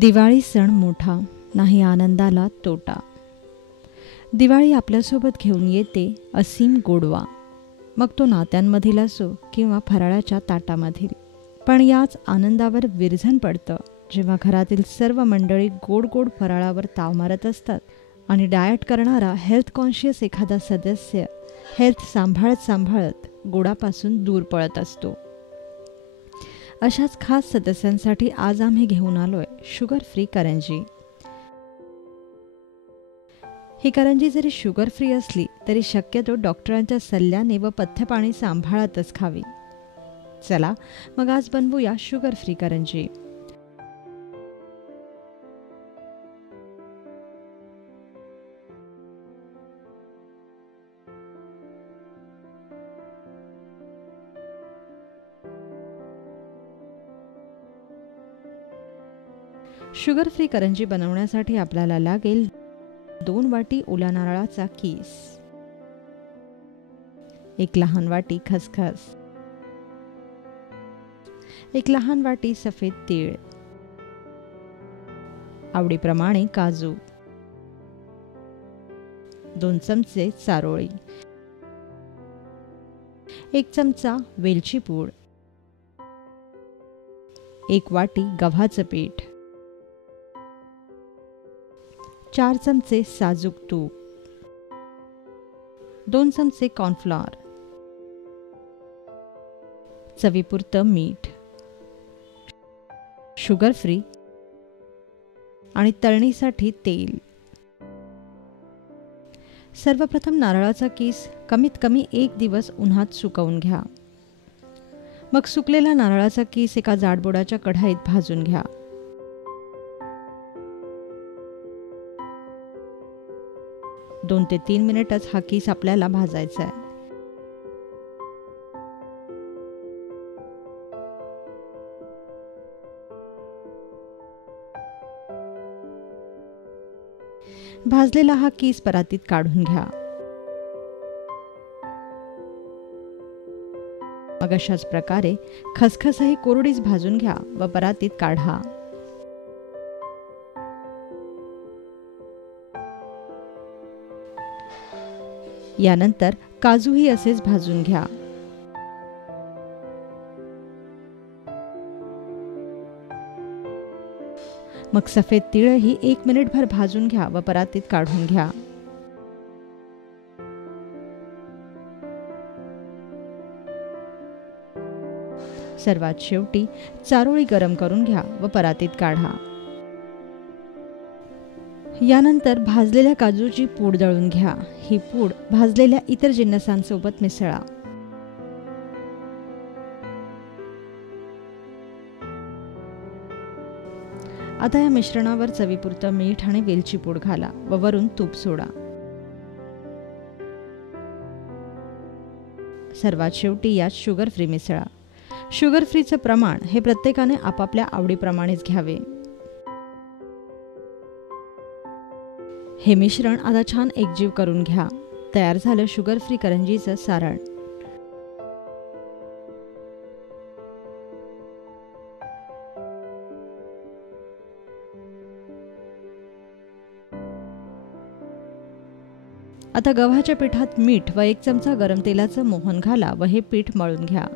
दिवाळी सण मोठा, नाही आनंदाला तोटा. दिवाळी आपल्यासोबत घेऊन येते असीम गोडवा, मग तो नात्यांमधील असो किंवा फराळाच्या ताटामधील. पण याच आनंदावर विरझण पडतं जेव्हा घरातील सर्व मंडळी गोड गोड फराळावर ताव मारत असतात आणि डाएट करणारा हेल्थ कॉन्शियस एखादा सदस्य हेल्थ सांभाळत सांभाळत गोडापासून दूर पळत असतो. अशाच खास सदस्यांसाठी आज आम्ही घेऊन आलोय शुगर फ्री करंजी. ही करंजी जरी शुगर फ्री असली तरी शक्यतो डॉक्टरांच्या सल्ल्याने व पथ्यपाणी सांभाळतच खावी. चला मग आज बनवूया शुगर फ्री करंजी. शुगर फ्री करंजी बनवण्यासाठी आपल्याला लागेल 2 वाटी ओल्या नारळाचा कीस, 1 लहान वाटी खसखस, 1 लहान वाटी सफेद तीळ, आवडीप्रमाणे काजू, 2 चमचे चारोळी, 1 चमचा वेलची पूड, 1 वाटी गव्हाचं पीठ, 4 चमचे साजूक तूप, 2 चमचे कॉर्नफ्लॉर, चवीपुरतं मीठ, शुगर फ्री आणि तळणीसाठी तेल. सर्वप्रथम नारळाचा कीस कमीत कमी 1 दिवस उन्हात सुकवून घ्या. मग सुकलेला नारळाचा कीस एका जाडबुडाच्या कढईत भाजून घ्या. दोन ते 3 मिनिटच हा कीस आपल्याला भाजायचा आहे. भाजलेला हा कीस परातीत काढून घ्या. मग अशाच प्रकारे खसखसही कोरडीच भाजून घ्या व परातीत काढा. यानंतर काजूही असेच भाजून घ्या. मग सफेद तीळही 1 मिनिटभर भाजून घ्या व परातीत काढून घ्या. सर्वात शेवटी चारोळी गरम करून घ्या व परातीत काढा. यानंतर भाजलेल्या काजूची पूड दळून घ्या. ही पूड भाजलेल्या इतर जिन्नसांसोबत मिसळा. आता या मिश्रणावर चवीपुरतं मीठ आणि वेलची पूड घाला व वरून तूप सोडा. सर्वात शेवटी यात शुगर फ्री मिसळा. शुगर फ्रीचं प्रमाण हे प्रत्येकाने आपापल्या आवडीप्रमाणेच घ्यावे. हे मिश्रण आता छान एकजीव करून घ्या. तयार झालं शुगर फ्री करंजीचं सारण. आता गव्हाच्या पिठात मीठ व 1 चमचा गरम तेलाचं मोहन घाला व हे पीठ मळून घ्या.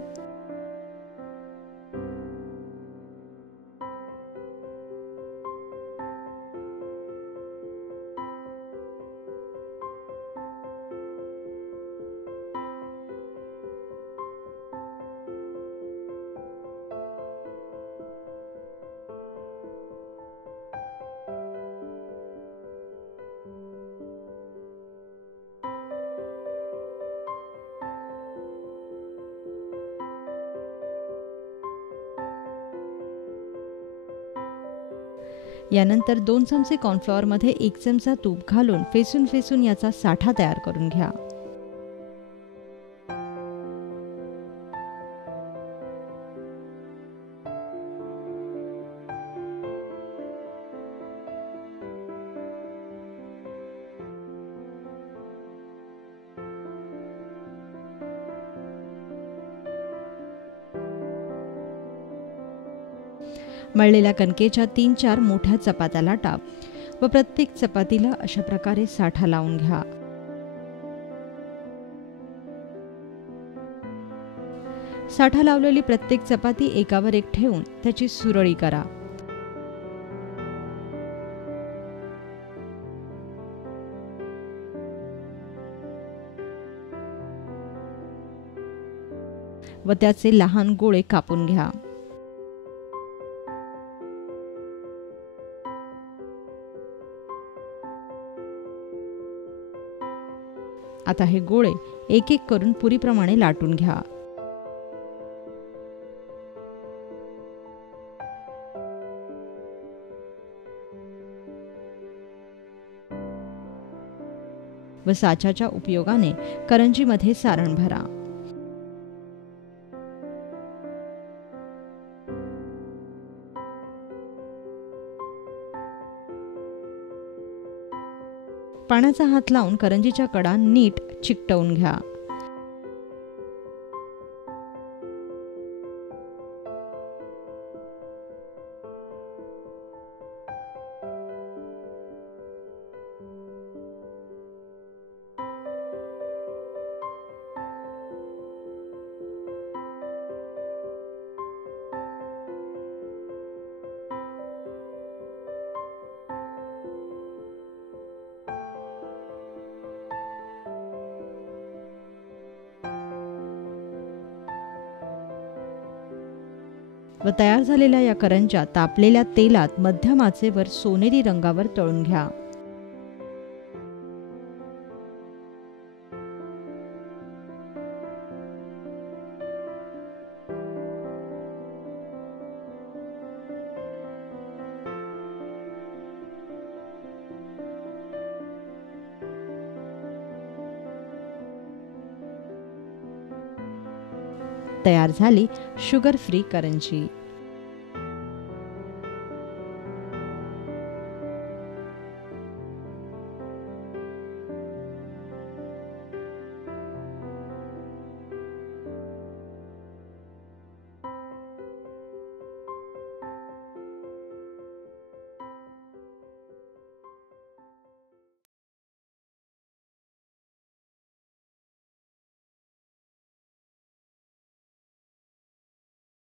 यानंतर 2 चमचे कॉर्नफ्लॉवरमध्ये 1 चमचा तूप घालून फेसून फेसून याचा साठा तयार करून घ्या. मळलेल्या कणकेच्या 3-4 मोठ्या चपात्या लाटा व प्रत्येक चपातीला अशा प्रकारे साठा लावून घ्या. साठा लावलेली प्रत्येक चपाती एकावर एक ठेवून त्याची सुरळी करा. व त्याचे लहान गोळे कापून घ्या. आता हे गोळे एक एक करून पुरीप्रमाणे लाटून घ्या. व साच्याच्या उपयोगाने करंजीमध्ये सारण भरा. पाण्याचा हात लावून करंजीच्या कडा नीट चिकटवून घ्या. व तयार झालेल्या या करंज्या तापलेल्या तेलात मध्यम आचेवर सोनेरी रंगावर तळून घ्या. तयार झाली शुगर फ्री करंजी.